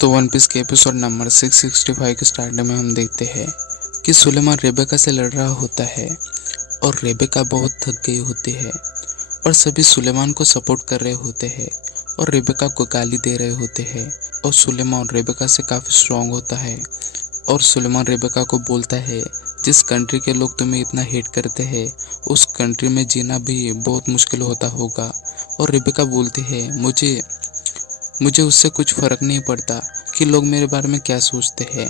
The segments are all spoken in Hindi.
तो वन पीस के एपिसोड नंबर 665 के स्टार्टिंग में हम देखते हैं कि सुलेमान रेबेका से लड़ रहा होता है और रेबेका बहुत थक गई होती है और सभी सुलेमान को सपोर्ट कर रहे होते हैं और रेबेका को गाली दे रहे होते हैं और सुलेमान रेबेका से काफ़ी स्ट्रांग होता है और सुलेमान रेबेका को बोलता है जिस कंट्री के लोग तुम्हें इतना हेट करते हैं उस कंट्री में जीना भी बहुत मुश्किल होता होगा। और रेबेका बोलती है मुझे उससे कुछ फ़र्क नहीं पड़ता कि लोग मेरे बारे में क्या सोचते हैं,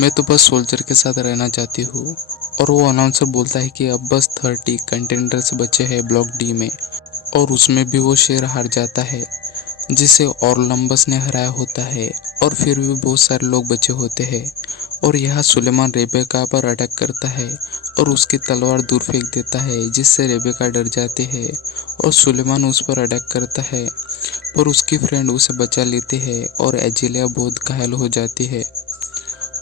मैं तो बस सोल्जर के साथ रहना चाहती हूँ। और वो अनाउंसर बोलता है कि अब बस 30 कंटेंडर्स बचे हैं ब्लॉक डी में और उसमें भी वो शेर हार जाता है जिसे ओलंपस ने हराया होता है और फिर भी बहुत सारे लोग बचे होते हैं। और यहाँ सुलेमान रेबेका पर अटैक करता है और उसकी तलवार दूर फेंक देता है जिससे रेबेका डर जाती है और सुलेमान उस पर अटैक करता है पर उसकी फ्रेंड उसे बचा लेती है और एजिलिया बहुत घायल हो जाती है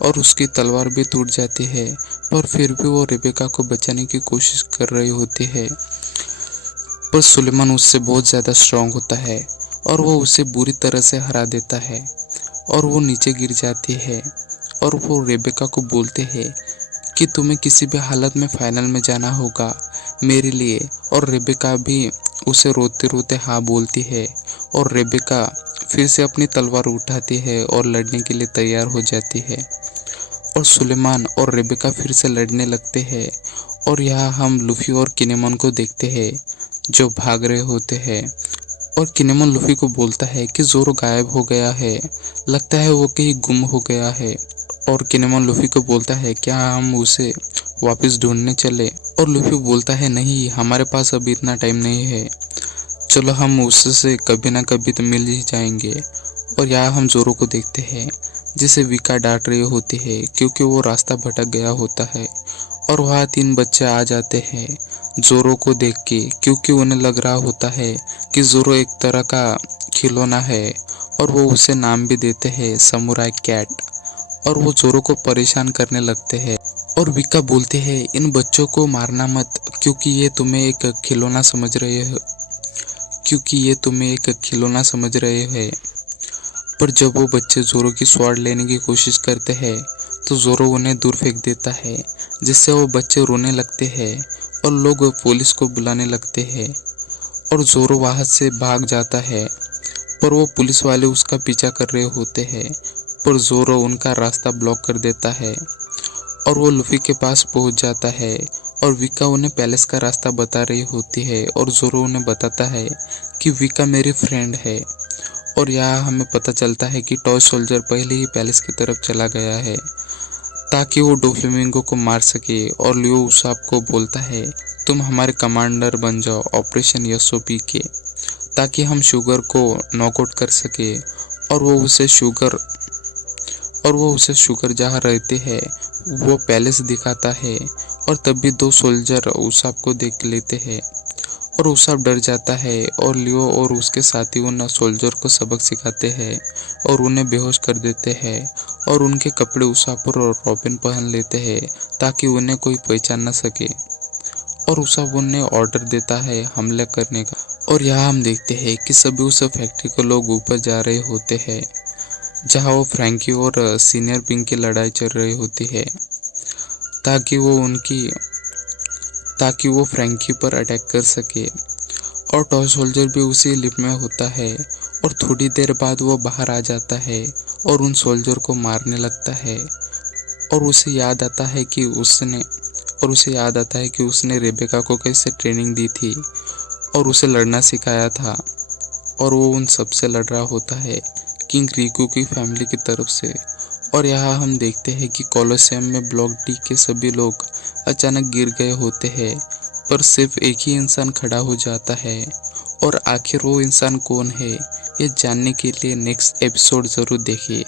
और उसकी तलवार भी टूट जाती है पर फिर भी वो रेबेका को बचाने की कोशिश कर रही होती है पर सुलेमान उससे बहुत ज़्यादा स्ट्रांग होता है और वो उसे बुरी तरह से हरा देता है और वो नीचे गिर जाती है और वो रेबेका को बोलते हैं कि तुम्हें किसी भी हालत में फाइनल में जाना होगा मेरे लिए। और रेबेका भी उसे रोते रोते हाँ बोलती है और रेबेका फिर से अपनी तलवार उठाती है और लड़ने के लिए तैयार हो जाती है और सुलेमान और रेबेका फिर से लड़ने लगते हैं। और यहाँ हम लूफी और किनेमन को देखते हैं जो भाग रहे होते हैं और किनेमन लूफी को बोलता है कि जोरो गायब हो गया है, लगता है वो कहीं गुम हो गया है। और किनेमन लूफी को बोलता है क्या हम उसे वापस ढूंढने चले। और लूफी बोलता है नहीं, हमारे पास अभी इतना टाइम नहीं है, चलो हम उससे कभी ना कभी तो मिल ही जाएंगे। और यहाँ हम जोरो को देखते हैं जिसे विका डांट रही होती है क्योंकि वो रास्ता भटक गया होता है और वहाँ 3 बच्चे आ जाते हैं जोरो को देख के क्योंकि उन्हें लग रहा होता है कि जोरो एक तरह का खिलौना है और वो उसे नाम भी देते हैं समुराई कैट। और वो जोरो को परेशान करने लगते हैं और विका बोलते हैं इन बच्चों को मारना मत क्योंकि ये तुम्हें एक खिलौना समझ रहे हैं। पर जब वो बच्चे जोरो की स्वॉर्ड लेने की कोशिश करते हैं तो जोरो उन्हें दूर फेंक देता है जिससे वो बच्चे रोने लगते हैं और लोग पुलिस को बुलाने लगते हैं और जोरो वहां से भाग जाता है पर वो पुलिस वाले उसका पीछा कर रहे होते हैं पर जोरो उनका रास्ता ब्लॉक कर देता है और वो लूफी के पास पहुंच जाता है और विका उन्हें पैलेस का रास्ता बता रही होती है और जोरो उन्हें बताता है कि विका मेरी फ्रेंड है। और यहाँ हमें पता चलता है कि टॉय सोल्जर पहले ही पैलेस की तरफ चला गया है ताकि वो डोफ्लेमिंगो को मार सके। और लियो उसाप को बोलता है तुम हमारे कमांडर बन जाओ ऑपरेशन एसओपी के ताकि हम शुगर को नॉकआउट कर सके। और वो उसे शुगर जहाँ रहते हैं वो पैलेस दिखाता है और तब भी 2 सोल्जर उसाप को देख लेते हैं और उसाप डर जाता है और लियो और उसके साथी उन सोल्जर को सबक सिखाते हैं और उन्हें बेहोश कर देते हैं और उनके कपड़े उसाप और रॉबिन पहन लेते हैं ताकि उन्हें कोई पहचान न सके। और उसाप उन्हें ऑर्डर देता है हमला करने का। और यहाँ हम देखते हैं कि सभी उस फैक्ट्री के लोग ऊपर जा रहे होते हैं जहाँ वो फ्रैंकी और सीनियर पिंक की लड़ाई चल रही होती है ताकि वो फ्रैंकी पर अटैक कर सके। और टॉय सोल्जर भी उसी लिफ्ट में होता है और थोड़ी देर बाद वो बाहर आ जाता है और उन सोल्जर को मारने लगता है और उसे याद आता है कि उसने रेबेका को कैसे ट्रेनिंग दी थी और उसे लड़ना सिखाया था। और वो उन सब से लड़ रहा होता है किंग रिकू की फैमिली की तरफ से। और यहाँ हम देखते हैं कि कोलोसियम में ब्लॉक डी के सभी लोग अचानक गिर गए होते हैं पर सिर्फ एक ही इंसान खड़ा हो जाता है। और आखिर वो इंसान कौन है ये जानने के लिए नेक्स्ट एपिसोड ज़रूर देखिए।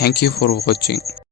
Thank you for watching.